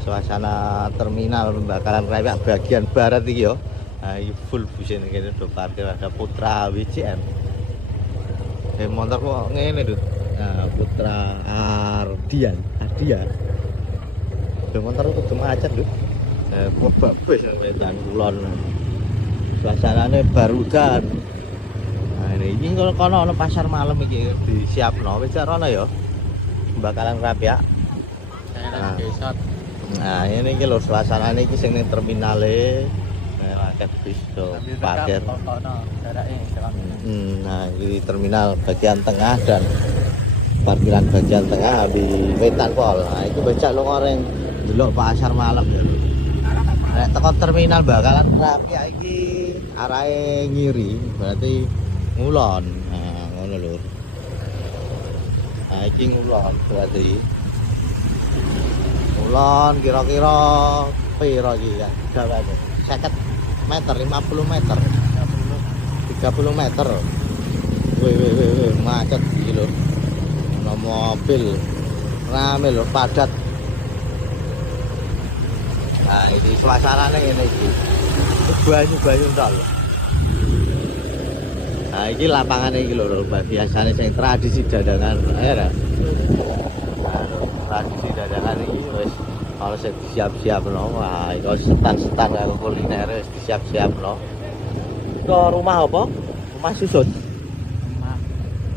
Suasana terminal pembakaran Krapyak bagian barat iki yo. Nah, iki full bus ini kene do parkir ada Putra WCM. Motor kok ngene lho. Nah, Putra Ardian. Motor kudu macet lho. Kok bus wetan kulon. Suasanane barudan. Nah, ini kalau kono ono pasar malam iki disiapno wis rono ya. Pembakaran Krapyak. Nah, ini iki lho suasanane iki sing ning terminale. Paket bis tuh, paket. Nah, di terminal bagian tengah dan parkiran bagian tengah di wetan pol. Nah, itu becak lo ngoreng delok pasar malam ya. Nek teko terminal bakalan Krapyak iki arahe ngiri, berarti ngulon. Nah, ngono lho. Nah, iki ngulon berarti. Ngulon kira-kira piro iki ya? Jawane. 50 meter, 50 meter. 30 meter. Wih, macet iki lho. Ono mobil rame lho, padat. Nah, ini suasananya ini iki. Banyu-banyu tok lho. Nah, iki lapangan iki lho, biasanya sing tradisi dagangan era. Nah, tradisi dagangan iki wis kalau saya siap-siap no, wah, kalau setan-setan kalau kuliner disiap-siap no. Ke rumah apa? Rumah susun.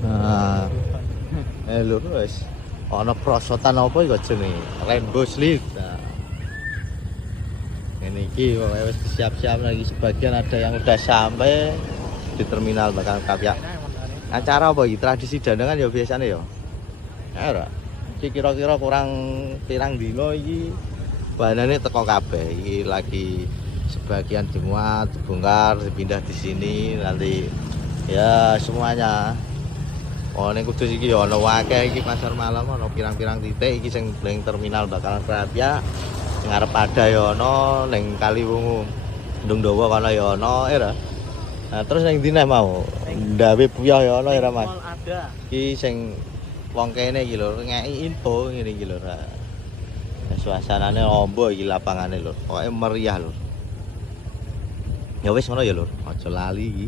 Nah, lho wis ana prosotan apa iku jenenge? Rainbow Sleep. Nah. Ini iki wis disiap-siap lagi, sebagian ada yang udah sampai di terminal Bakalan Krapyak. Acara apa iki? Tradisi dagangan ya biasanya ya. Ora. Iki kira-kira kurang pirang dino iki bahanane teko kabeh. Iki lagi sebagian dimuat, dibongkar, dipindah di sini nanti ya semuanya. Oh, ning Kudus iki ya ana akeh iki pasar malam, ana pirang-pirang titik iki sing ning terminal Bakalan Krapyak. Sing arep ada ya ana, ning Kaliwungu Ndung Dawa kana ya ana, era. Nah, terus ning ndi mau? Ndawe Buyah ya ana era, Mas. Ada. Iki sing wong kene iki lho ngeki info ngene iki lho. Suasanane ombo iki lapangane lho. Pokoke meriah lho. Ya wis ngono ya lho. Aja lali iki.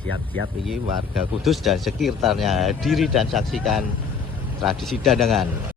Siap-siap iki warga Kudus dan sekitarnya hadiri dan saksikan tradisi dagangan.